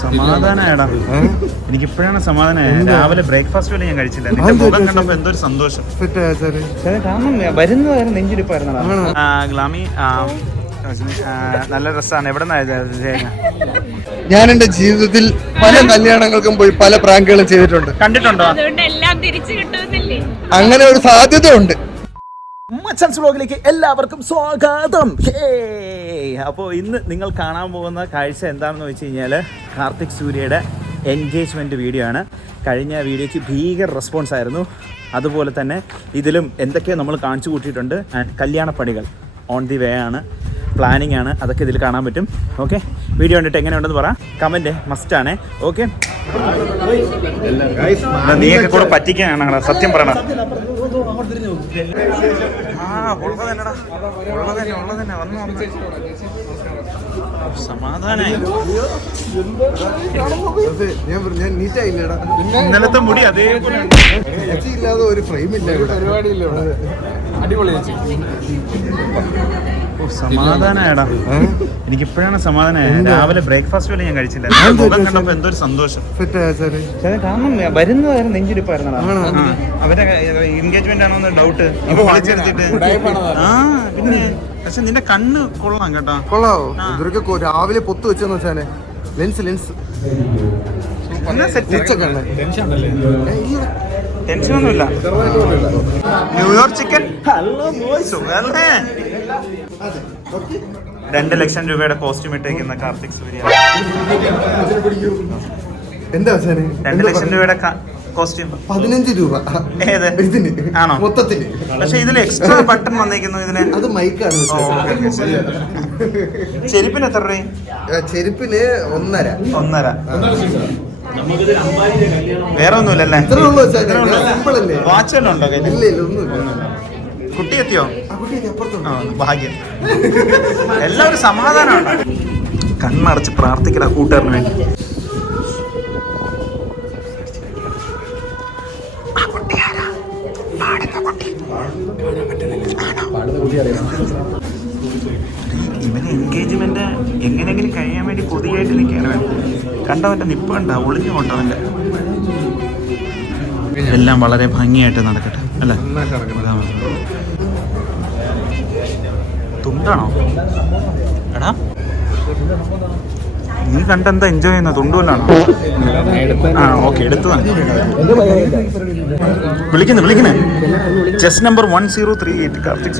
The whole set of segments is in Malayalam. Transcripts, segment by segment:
സമാധാനമായടാ എനിക്ക് ഇപ്പോഴാണ് സമാധാനം രാവിലെ ബ്രേക്ക്ഫാസ്റ്റ് പോലും ഞാൻ കഴിച്ചില്ല. നിന്റെ മുഖം? കണ്ടപ്പോ എന്തൊരു സന്തോഷം. വരുന്നതായിരുന്നു നെഞ്ചിരിപ്പായിരുന്നു ഗ്ലാമി നല്ല ഡ്രസ്സാണ് എവിടെ ഞാൻ എന്റെ ജീവിതത്തിൽ പല കല്യാണങ്ങൾക്കും പോയി പല പ്രാങ്കുകളും ചെയ്തിട്ടുണ്ട്. കണ്ടിട്ടുണ്ടോ? അതുകൊണ്ട് എല്ലാം തിരിച്ചു കിട്ടുന്നില്ലേ അങ്ങനെ ഒരു സാധ്യത ഉണ്ട് മച്ചൻസ് വ്ലോഗിലേക്ക് എല്ലാവർക്കും സ്വാഗതം. അപ്പോൾ ഇന്ന് നിങ്ങൾ കാണാൻ പോകുന്ന കാഴ്ച എന്താണെന്ന് വെച്ച് കഴിഞ്ഞാൽ കാർത്തിക് സൂര്യയുടെ എൻഗേജ്മെന്റ് വീഡിയോ ആണ്. കഴിഞ്ഞ വീഡിയോയ്ക്ക് ഭീകര റെസ്പോൺസ് ആയിരുന്നു. അതുപോലെ തന്നെ ഇതിലും എന്തൊക്കെയോ നമ്മൾ കാണിച്ചു കൂട്ടിയിട്ടുണ്ട്. ആൻഡ് കല്യാണപ്പണികൾ ഓൺ ദി വേ ആണ്. പ്ലാനിങ് ആണ്. അതൊക്കെ ഇതിൽ കാണാൻ പറ്റും. ഓക്കെ വീഡിയോ കണ്ടിട്ട് എങ്ങനെയുണ്ടെന്ന് പറ. കമന്റ് മസ്റ്റാണ് ഓക്കെ നീയൊക്കെ കൂടെ പറ്റിക്കാനാണ് സത്യം പറയണം. ഇന്നലത്തെ മുടി അതേപോലെ ഇല്ലാതെ ഒരു ഫ്രെയിം ഇല്ല ഇവിടെ. ഓ, സമാധാനായടാ. എനിക്ക് ഇപ്പോഴാണ് സമാധാനം രാവിലെ ബ്രേക്ക്ഫാസ്റ്റ് പോലും ഞാൻ കഴിച്ചില്ല. മുഖം കണ്ടപ്പോ എന്തോ ഒരു സന്തോഷം. കാരണം വരുന്നതായിരുന്നു. നെഞ്ചിരിപ്പായിരുന്നു ആണോ? അവരെ എൻഗേജ്മെന്റ് ആണോന്ന് ഡൗട്ട് വിളിച്ചെടുത്തിട്ട് ആ പിന്നെ പക്ഷെ നിന്റെ കണ്ണ് കൊള്ളാം കേട്ടോ. കൊള്ളാവോ? ആ. രാവിലെ പൊത്ത് വെച്ചെന്ന് വെച്ചാൽ ലെൻസ് ലെൻസ്. ടെൻഷനൊന്നുമില്ല. ടെൻഷൻ ഒന്നുമില്ല ന്യൂയോർക്ക് ചിക്കൻ ഹലോ സുഖല്ലേ? രണ്ട് ലക്ഷം രൂപയുടെ കോസ്റ്റ്യൂം ഇട്ടേക്കുന്ന കാർത്തിക് സൂര്യ. എന്താ രണ്ട് ലക്ഷം രൂപയുടെ കോസ്റ്റ്യൂം പതിനഞ്ച് രൂപ. ഏത്? ഇതിന്. ആണോ? മൊത്തത്തിന് പക്ഷെ ഇതിൽ എക്സ്ട്രാ ബട്ടൺ വന്നേക്കുന്നു ഇതിന്. അത് മൈക്കാണ്. ചെരുപ്പിന് എത്ര രൂപ ചെരുപ്പിന് ഒന്നര. ഒന്നര. വേറെ ഒന്നുമില്ലല്ലേ വാച്ച് തന്നെ ഉണ്ടോ കുട്ടി എത്തിയോ? ഭാഗ്യം. എല്ലാവരും സമാധാനമാണ്. കണ്ണടച്ച് പ്രാർത്ഥിക്കട കൂട്ടുകാരന് വേണ്ടി? ഇവന് എൻഗേജ്മെന്റ് എങ്ങനെങ്കിലും കഴിയാൻ വേണ്ടി കൊതിയായിട്ട് നിൽക്കുകയാണ് വേണ്ടി കണ്ടവന്റെ നിപ്പ് കണ്ട ഒളിഞ്ഞു കൊണ്ടവന്റെ എല്ലാം വളരെ ഭംഗിയായിട്ട് നടക്കട്ടെ അല്ലേ? തുണ്ടാണോ? എടാ. നീ കണ്ടെന്താ എൻജോയ് ചെയ്യുന്ന? തുണ്ടുകൊല്ലാണോ ആ ഓക്കെ എടുത്തതാണ് വിളിക്കുന്നു വിളിക്കുന്നു. Chest number one zero three eight Karthik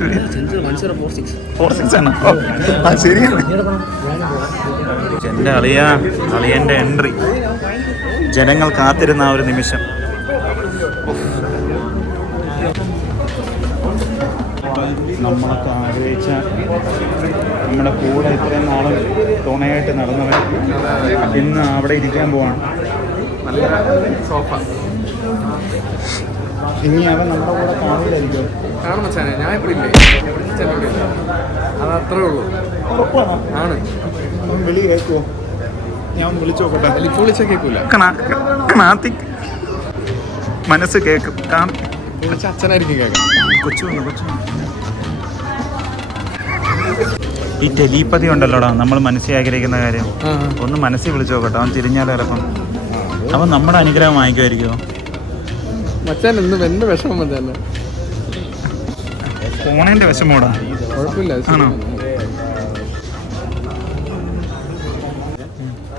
four six ആണ്. ആ ശരിയാണ്. എന്റെ അളിയ അളിയന്റെ എൻട്രി ജനങ്ങൾ കാത്തിരുന്ന ആ ഒരു നിമിഷം. നമ്മളൊക്കെ ആഗ്രഹിച്ച നമ്മുടെ കൂടെ ഇത്രയും നാളും തുണയായിട്ട് നടന്നവൻ ഇന്ന് അവിടെ ഇരിക്കാൻ പോവാണ് സോഫ ഇനി അവൻ നമ്മുടെ കൂടെ കാണില്ലായിരിക്കും ഞാൻ ഇവിടെ ഇല്ലേ ചെല്ലുവിടെ ഇല്ല. അത് അത്രേ ഉള്ളൂ ആണ് അവൻ വിളി കേൾക്കുമോ ഞാൻ ഒന്ന് വിളിച്ചു നോക്കട്ടെ ഇപ്പോൾ വിളിച്ചാൽ കേൾക്കൂല മനസ്സ് കേൾക്കും. കാരണം അച്ഛനായിരിക്കും കേൾക്കാം. കൊച്ചു വന്നു കൊച്ചു. ഈ ടെലിപ്പതി ഉണ്ടല്ലോടാ നമ്മൾ മനസ്സിൽ ആഗ്രഹിക്കുന്ന കാര്യം. ഒന്ന് മനസ്സിൽ വിളിച്ചു നോക്കട്ടെ അവൻ തിരിഞ്ഞാലിറക്കും അവൻ നമ്മുടെ അനുഗ്രഹം വാങ്ങിക്കുമായിരിക്കുമോ മച്ചാൻ എന്ത് എന്റെ വിഷമം മച്ചാനെ. ഫോണിന്റെ വിഷമോടാ. ആണോ?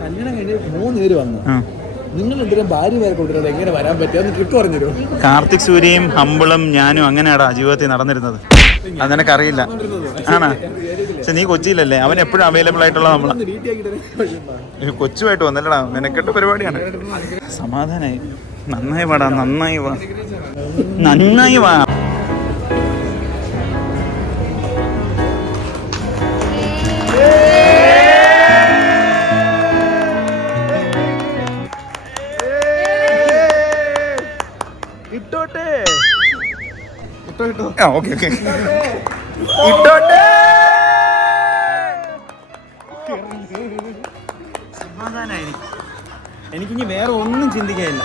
കല്യാണം കഴിഞ്ഞ് മൂന്ന് പേര് വന്നു. എന്തിനാ ഭാര്യ വരെ കൊണ്ടുവരുന്നത് എങ്ങനെ വരാൻ പറ്റുക? ട്രിക്ക് പറഞ്ഞു കാർത്തിക് സൂര്യയും ഹമ്പിളും ഞാനും അങ്ങനെയാടാ ജീവിതത്തിൽ നടന്നിരുന്നത്. അത് നിനക്കറിയില്ല. ആണോ? പക്ഷെ നീ കൊച്ചിയിലല്ലേ? അവൻ എപ്പോഴും അവൈലബിൾ ആയിട്ടുള്ള നമ്മളാ. കൊച്ചുമായിട്ട് വന്നല്ലടാ. മെനക്കെട്ട പരിപാടിയാണ്. സമാധാനായി. നന്നായി വാടാ നന്നായി വാ. നന്നായി വാ. ആ ഓക്കെ ഓക്കെ. ഇട്ടോട്ടെ. സമാധാനായി എനിക്കിനി വേറെ ഒന്നും ചിന്തിക്കാനില്ല?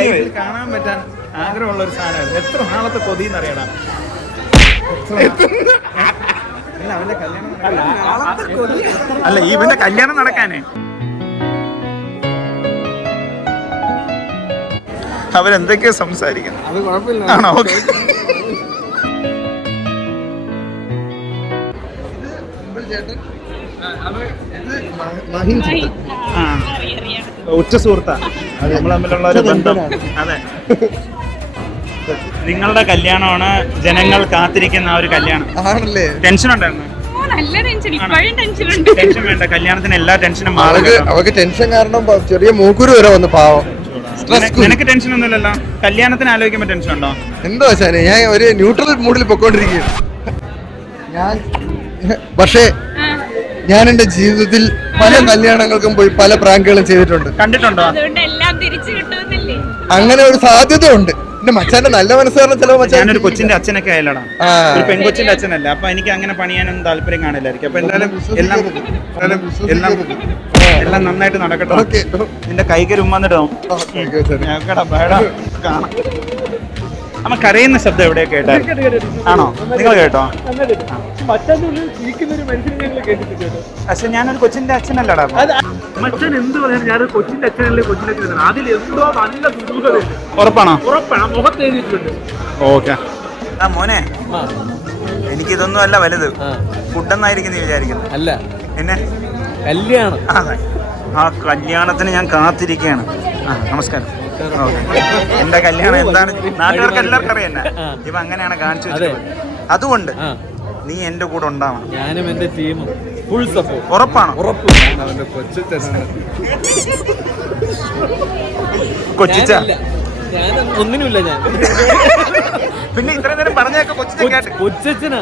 ലൈഫിൽ കാണാൻ പറ്റാൻ ആഗ്രഹമുള്ള ഒരു സാധനമായിരുന്നു. എത്ര നാളത്തെ കൊതി അറിയണം അല്ല ഇവന്റെ കല്യാണം നടക്കാനേ. അവരെന്തൊക്കെയാ സംസാരിക്കുന്നത്? ആണോ? ഓക്കെ മഹിൻ ആ ഉച്ച സുഹൃത്താ. നമ്മൾ തമ്മിലുള്ള ഒരു ബന്ധം. അതെ. നിങ്ങളുടെ കല്യാണമാണ് ജനങ്ങൾ കാത്തിരിക്കുന്ന ആ ഒരു കല്യാണം. ആണല്ലേ? ടെൻഷൻ ഉണ്ടായിരുന്നു? ഓ നല്ല ടെൻഷൻ ഉണ്ട്. ടെൻഷൻ വേണ്ട. കല്യാണത്തിന് എല്ലാ ടെൻഷനും മാറി അവക്ക് ടെൻഷൻ കാരണം ചെറിയ മൂക്കുരു വരെ വന്ന് പാവം. നിനക്ക് ടെൻഷൻ ഒന്നുമില്ലല്ലോ? കല്യാണത്തിന് ആലോചിക്കുമ്പോ ടെൻഷൻ ഉണ്ടോ? എന്തോ ശാനെ ഞാൻ ഒരു ന്യൂട്രൽ മൂഡിൽ പൊക്കോണ്ടിരിക്കുകയാണ് ഞാൻ പക്ഷേ ഞാൻ എന്റെ ജീവിതത്തിൽ പല കല്യാണങ്ങൾക്കും പോയി പല പ്രാങ്കുകളും ചെയ്തിട്ടുണ്ട്. കണ്ടിട്ടുണ്ടോ? അതുകൊണ്ട് എല്ലാം തിരിച്ചു കിട്ടുമെന്നില്ലേ? അങ്ങനെ ഒരു സാധ്യത ഉണ്ട് എന്റെ മച്ചാന്റെ നല്ല മനസ്സുകാരണം ചിലവ് മച്ചാൻ. ഞാനൊരു കൊച്ചിന്റെ അച്ഛനൊക്കെ ആയാലടാ ആ. ഒരു പെൺകൊച്ചിന്റെ അച്ഛനല്ല. അപ്പൊ എനിക്ക് അങ്ങനെ പണിയാനൊന്നും താല്പര്യം കാണില്ലായിരിക്കും. അപ്പൊ എന്തായാലും എല്ലാം എല്ലാം എല്ലാം നന്നായിട്ട് നടക്കട്ടെ. ഓക്കെ. നിന്റെ കൈക്ക് ബേടാ കാണാം. അമ്മ കരയുന്ന ശബ്ദം എവിടെ കേട്ടാ? ആണോ? നിങ്ങൾ കേട്ടോ? പക്ഷെ ഞാനൊരു കൊച്ചിന്റെ അച്ഛനല്ലടാ. മച്ചാൻ എന്ത് പറയാൻ ഞാൻ കൊച്ചിന്റെ അച്ഛനല്ലേ കൊച്ചിന്റെ അച്ഛനാണ് അതിൽ എന്തോ നല്ല ഉറപ്പാണോ? ഉറപ്പാണ്. മുഖത്ത് എഴുതിയിട്ടുണ്ട്. ഓക്കെ. ആ മോനെ. എനിക്കിതൊന്നും അല്ല വലുത്. ഫുഡെന്നായിരിക്കും നീ വിചാരിക്കുന്നത്. അല്ല. പിന്നെ? കല്യാണം. ആ കല്യാണത്തിന് ഞാൻ കാത്തിരിക്കുകയാണ് ആ നമസ്കാരം. എന്റെ കല്യാണം? എന്താണ്? നാട്ടുകാർക്ക് എല്ലാവർക്കും അറിയാം എന്നെ. ഇവ അങ്ങനെയാണ് കാണിച്ചു വെച്ചിട്ടുള്ളത് അതുകൊണ്ട് നീ എന്റെ കൂടെ ഉണ്ടാവണം. ഞാനും എന്റെ ടീമും ഫുൾ സപ്പോർട്ട് ഉറപ്പാണ്? ഉറപ്പ് കൊച്ചിച്ച? ഒന്നിനുമില്ല ഞാൻ. പിന്നെ ഇത്രയും നേരം പറഞ്ഞൊക്കെ കൊച്ചിച്ച കൊച്ചച്ഛനാ.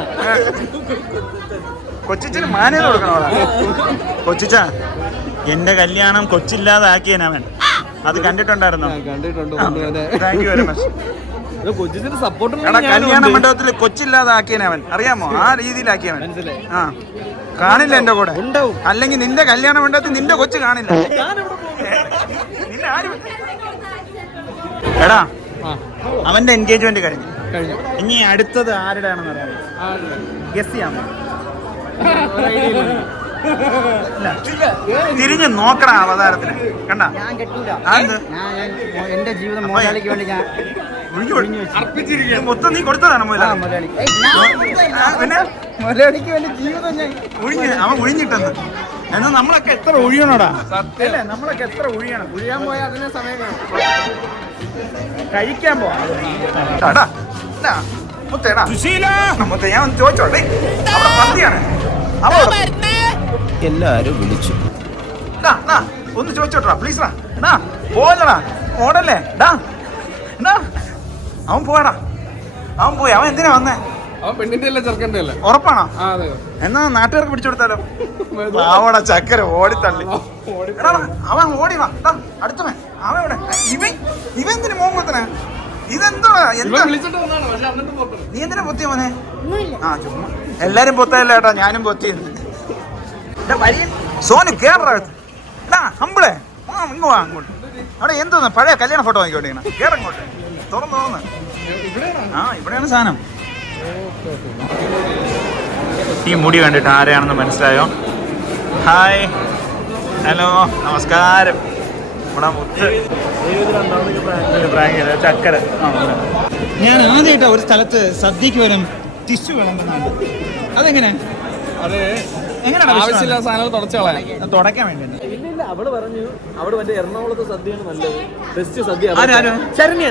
കൊച്ചിച്ചന് മാനേജ് കൊടുക്കണോടാ കൊച്ചിച്ച എന്റെ കല്യാണം കൊച്ചില്ലാതെ അവൻ. അത് കണ്ടിട്ടുണ്ടായിരുന്നോ? കണ്ടിട്ടുണ്ട്. താങ്ക് യു വെരി മച്ച് കല്യാണ മണ്ഡപത്തിൽ കൊച്ചില്ലാതെ ആക്കിയനവൻ അറിയാമോ? ആ രീതിയിലാക്കിയവൻ. ആ കാണില്ല എന്റെ കൂടെ. അല്ലെങ്കിൽ നിന്റെ കല്യാണ മണ്ഡപത്തിൽ നിന്റെ കൊച്ചു കാണില്ല? എടാ അവന്റെ എൻഗേജ്മെന്റ് കഴിഞ്ഞു. ഇനി അടുത്തത് ആരുടെ ആണെന്ന് അറിയാമോ? ഗസ് ചെയ്യാമോ ഇല്ല. തിരിഞ്ഞ് നോക്കണ അവതാരത്തിന്. കണ്ട? എന്റെ ജീവിതം മുതലാളിക്ക് വേണ്ടി ഞാൻ മൊത്തം നീ കൊടുത്തതാണ് മുതലാളി പിന്നെ? മുതലാളിക്ക് വേണ്ടി ജീവിതം ഞാൻ ഒഴിഞ്ഞ് അവൻ ഒഴിഞ്ഞിട്ടെന്ന്. എന്നാ നമ്മളൊക്കെ എത്ര ഒഴിയണോടാ? അല്ലേ നമ്മളൊക്കെ എത്ര ഒഴിയണം? ഒഴിയാൻ പോയാൽ അതിന് സമയം കഴിക്കാൻ പോവാ. മുത്തേടാ. മുത്തേ ഞാൻ ഒന്ന് ചോദിച്ചോട്ടെ അവിടെ പന്തിയാണ് എല്ലാരും വിളിച്ചു. ഒന്ന് ചോദിച്ചോട്ടാ പ്ലീസ് ഡാ പോവല്ലടാ. ഓടല്ലേ ഡാ ഡാ അവൻ പോവാടാ. അവൻ പോയി. അവൻ എന്തിനാ വന്നേ? ഉറപ്പാണോ? എന്നാ നാട്ടുകാർക്ക് പിടിച്ചു കൊടുത്താലോ? പാവട ചക്കര ഓടിത്തള്ളി. അവൻ ഓടി വാ. അടുത്തവൻ. അവൻ എവിടെ? ഇവൻ ഇവൻ എന്തിനു മോങ്ങത്തന ഇതെന്തോ എന്താ? നീ എന്തിനാ പൊത്തിയ മോനെ? ആ ചുമ്മാ. എല്ലാരും പൊത്തല്ല ഏട്ടാ ഞാനും പൊത്തിയിരുന്നു. സോനു കേറാ ഹമ്പിളെ ഇങ്ങ് വാ അങ്ങോട്ട്. അവിടെ എന്തോന്ന്? പഴയ കല്യാണ ഫോട്ടോ ആയിക്കോട്ടെ കേറങ്ങോട്ട് തുറന്നു തുറന്ന്. ആ ഇവിടെയാണ് സാധനം. ഈ മുടി കണ്ടിട്ട് ആരെയാണെന്ന് മനസ്സിലായോ? ഹായ്. ഹലോ നമസ്കാരം. മുത്ത്. ചെയ്തത്. ചക്കര. ഞാൻ ആദ്യമായിട്ട് ഒരു സ്ഥലത്ത് സദ്യക്ക് വരും ടിഷ്യൂ വിളമ്പുന്നുണ്ട് അതെങ്ങനെ? അത് എങ്ങനെയാണ് ആവശ്യമില്ലാത്ത സാധനങ്ങൾ തുടച്ചു കളയാൻ തുടക്കാൻ വേണ്ടി ഇല്ല ഇല്ല അവൾ പറഞ്ഞു അവിടെ മറ്റേ എറണാകുളത്തെ സദ്യയാണ് നല്ലത്. ബെസ്റ്റ് സദ്യ? ശരണ്യ.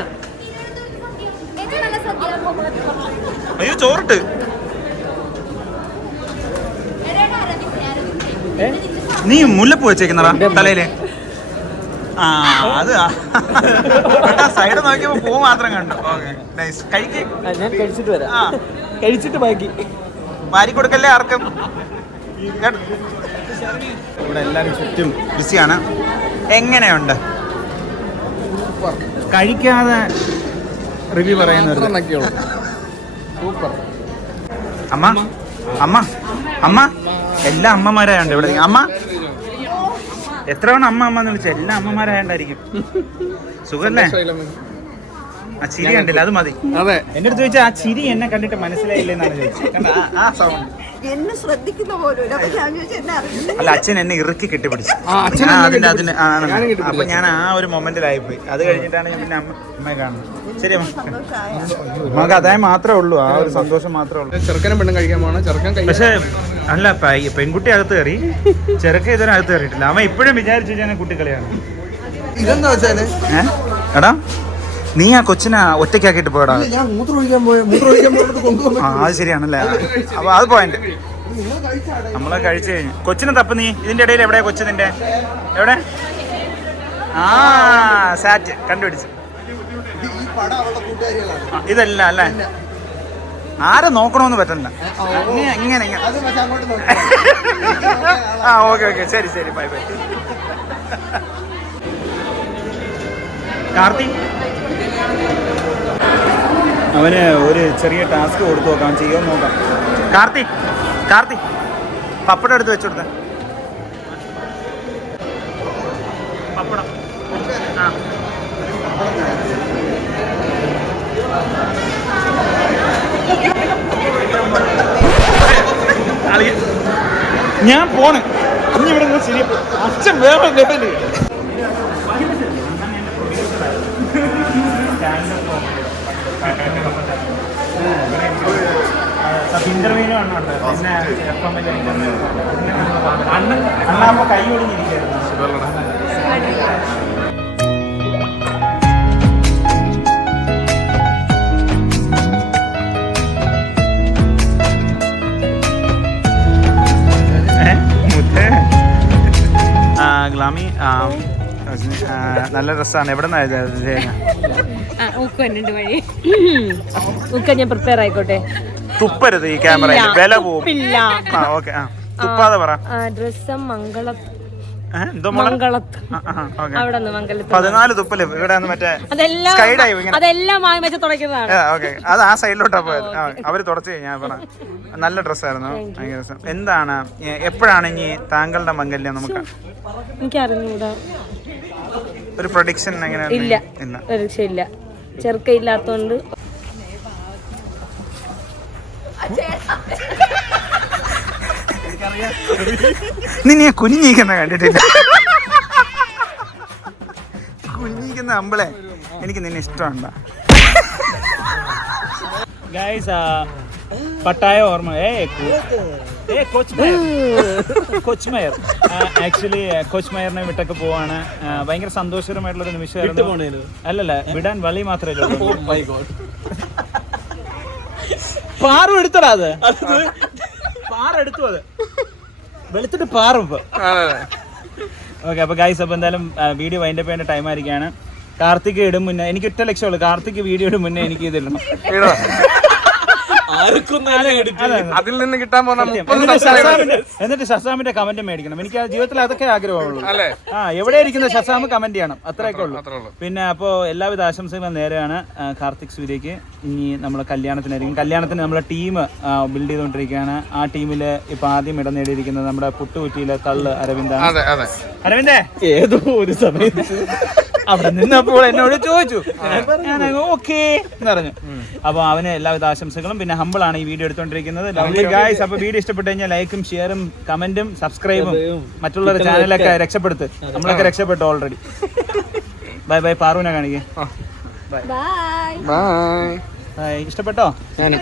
അയ്യോ ചോറിട്ട്. നീ മുല്ലപ്പൂ വെച്ചേക്കുന്നടാ തലയിൽ? ആ അത് സൈഡ് നോക്കിയപ്പോ പൂ മാത്രം കണ്ടു. ഓക്കെ നൈസ് കഴിക്ക്. ഞാൻ കഴിച്ചിട്ട് വരാം. ആ. കഴിച്ചിട്ട് ബാക്കി. വാരി കൊടുക്കല്ലേ ആർക്കും? ഇവിടെ എല്ലാരും ചുറ്റും ബിസിയാണ്. എങ്ങനെയുണ്ട്? കഴിക്കാതെ റിവ്യൂ പറയുന്നത് സൂപ്പർ. അമ്മ അമ്മ അമ്മ. എല്ലാ അമ്മമാരായുണ്ട് ഇവിടെ. അമ്മ എത്ര തവണ അമ്മ അമ്മ എന്ന് വിളിച്ച? എല്ലാ അമ്മമാരായണ്ടായിരിക്കും. സുഖല്ലേ? ആ ചിരി കണ്ടില്ല അത് മതി. എന്റെ അടുത്ത് ചോദിച്ചാൽ ആ ചിരി എന്നെ കണ്ടിട്ട് മനസ്സിലായില്ലെന്നാണ് ചോദിച്ചത്. ആ സൗണ്ട് എന്നെ ശ്രദ്ധിക്കുന്ന പോലും അപ്പൊ ഞാൻ ചോദിച്ചു എന്നെ അറിയില്ല അല്ല അച്ഛൻ എന്നെ ഇറുക്കി കെട്ടിപ്പിടിച്ചു. ആ, അച്ഛൻ എന്നെ അതിന് അതിന് ആണ്. ഞാനും കെട്ടിപ്പിടിച്ചു. അപ്പൊ ഞാൻ ആ ഒരു മൊമെന്റിലായി പോയി അത് കഴിഞ്ഞിട്ടാണ് ഞാൻ പിന്നെ അമ്മ അമ്മയെ കാണുന്നത്. ശരി അമ്മ. നമുക്ക് അതായത് മാത്രമേ ഉള്ളൂ. ആ ഒരു സന്തോഷം മാത്രമേ ഉള്ളൂ. ചെറുക്കനും പെണ്ണും കഴിക്കാൻ പോകണം ചെറുക്കൻ കഴിക്കാൻ പക്ഷെ അല്ല പ- പെൺകുട്ടി അകത്ത് കയറി ചെറുക്ക ഇതുവരെ അകത്ത് കയറിയിട്ടില്ല. അവൻ ഇപ്പോഴും വിചാരിച്ചു ഞാൻ കുട്ടിക്കളിയാണ്. ഇതെന്താ വെച്ചാൽ ഏ? എടാ നീ ആ കൊച്ചിനെ ഒറ്റയ്ക്കാക്കിട്ട് പോയടാ. ഞാൻ പോയ പോയത് കൊണ്ടുപോകാൻ ആ അത് ശരിയാണല്ലേ? അപ്പൊ അത് പോയിന്റ് നമ്മളെ കഴിച്ചു കഴിഞ്ഞു. കൊച്ചിനെ തപ്പ് നീ. ഇതിന്റെ ഇടയിൽ എവിടെയാ കൊച്ചു നിന്റെ? എവിടെ? ആ സാറ്റ് കണ്ടുപിടിച്ചു. ഇതല്ല അല്ലേ? ആരെ നോക്കണമെന്ന് പറ്റണ്ട. ഇങ്ങനെ ആ ഓക്കെ ഓക്കെ. ശരി ശരി. Bye bye. കാർത്തി? അവന് ഒരു ചെറിയ ടാസ്ക് കൊടുത്തു നോക്കാം. ചെയ്യാൻ നോക്കാം. കാർത്തി കാർത്തി പപ്പടം എടുത്ത് വെച്ചു കൊടുത്ത. പപ്പടം. ആ. ഞാൻ പോണ്. ഇനി ഇവിടെ നിന്ന് ശരി അച്ഛൻ വേറെ ലെവൽ ഇന്റർവ്യൂവിന് വന്നുണ്ട് പിന്നെ എഫ് എമ്മിലെ ഇന്റർവ്യൂ അണ്ണൻ അണ്ണാകുമ്പോ കൈ ഒടിഞ്ഞിരിക്കുന്നു നല്ല ഡ്രസ്സാണ് എവിടെ ഉക്ക ഞാൻ പ്രിപ്പയർ ആയിക്കോട്ടെ. തുപ്പരുത് ഈ ക്യാമറയിൽ വില പോകും തുപ്പാതെ പറ. ഡ്രസ്സ് മംഗളം പതിനാല് തുപ്പൽ. ഇവിടെ മറ്റേ അത് ആ സൈഡിലോട്ടാ പോയത്. അവർ തുടച്ചു കഴിഞ്ഞാൽ പറ. നല്ല ഡ്രസ്സായിരുന്നു. ഭയങ്കര രസം. എന്താണ് എപ്പോഴാണ് ഇനി താങ്കളുടെ മംഗല്യം നമുക്ക്? എനിക്ക് അറിഞ്ഞൂടാ ഒരു പ്രൊഡിക്ഷൻ ഇല്ല. ഇല്ല. ഇല്ല. ചെറുക്ക ഇല്ലാത്തോണ്ട് നിന്നെ കുനിഞ്ഞിരിക്കുന്ന കണ്ടിട്ടില്ല. കുഞ്ഞിക്കുന്ന അമ്പളെ എനിക്ക് നിന്നെ ഇഷ്ടമുണ്ട. ഗൈസ് പട്ടായ ഓർമ്മ ഏ ഏ കോച്ച് കോച്ച് മയർ ആക്ച്വലി കോച്ച് മയറിനെ വിട്ടൊക്കെ പോവാണ്. ഭയങ്കര സന്തോഷകരമായിട്ടുള്ള ഒരു നിമിഷമായിരുന്നു. അല്ലല്ല വിടാൻ വളി മാത്രമേ ഉള്ളൂ. പാറും എടുത്തടാ അത്. പാറെടുത്തു അത്. വെളുത്തിട്ട് പാറും ഇപ്പൊ. ഓക്കെ അപ്പൊ ഗൈസ് അപ്പൊ എന്തായാലും വീഡിയോ വൈൻഡപ്പ് ചെയ്യേണ്ട ടൈം ആയിരിക്കാണ്. കാർത്തിക് ഇടും മുന്നേ എനിക്ക് ഒറ്റ ലക്ഷ്യമുള്ളൂ കാർത്തിക് വീഡിയോ ഇടും മുന്നേ എനിക്ക് ഇതിടണം. അതിൽ നിന്ന് കിട്ടാൻ പോകുന്ന. എന്നിട്ട് ഷസാമിന്റെ കമന്റ് മേടിക്കണം. എനിക്ക് ആ ജീവിതത്തിൽ അതൊക്കെ ആഗ്രഹമുള്ളൂ. ആ എവിടെ ഇരിക്കുന്ന ഷസാമ് കമന്റ് ചെയ്യണം. അത്രയൊക്കെ ഉള്ളൂ. പിന്നെ അപ്പോൾ എല്ലാവിധ ആശംസകളും നേരെയാണ് കാർത്തിക് സൂര്യക്ക് ഇനി നമ്മളെ കല്യാണത്തിനായിരിക്കും. കല്യാണത്തിന് നമ്മളെ ടീം ബിൽഡ് ചെയ്തുകൊണ്ടിരിക്കുകയാണ്. ആ ടീമിൽ ഇപ്പൊ ആദ്യം ഇടം നേടിയിരിക്കുന്നത് നമ്മുടെ പുട്ടുകുറ്റിയിലെ അരവിന്ദാണ്. അതെ അതെ. അരവിന്ദേ! ഏതോ ഒരു സമയത്ത്. അവിടെ നിന്നപ്പോൾ എന്നോട് ചോദിച്ചു. ഞാൻ ഓക്കേ എന്ന് പറഞ്ഞു. അപ്പൊ അവന് എല്ലാവിധ ആശംസകളും. പിന്നെ ഹമ്പിൾ ആണ് ഈ വീഡിയോ എടുത്തോണ്ടിരിക്കുന്നത് ലവ്ലി ഗായ്സ് അപ്പൊ വീഡിയോ ഇഷ്ടപ്പെട്ടു കഴിഞ്ഞാൽ ലൈക്കും ഷെയറും കമന്റും സബ്സ്ക്രൈബും മറ്റുള്ളവരുടെ ചാനലൊക്കെ രക്ഷപ്പെടുത്ത്. നമ്മളൊക്കെ രക്ഷപ്പെട്ടു ഓൾറെഡി ബൈ ബൈ പാറുവിനെ കാണിക്കേ. ബൈ ബൈ ബൈ ഇഷ്ടപ്പെട്ടോ? ഞാൻ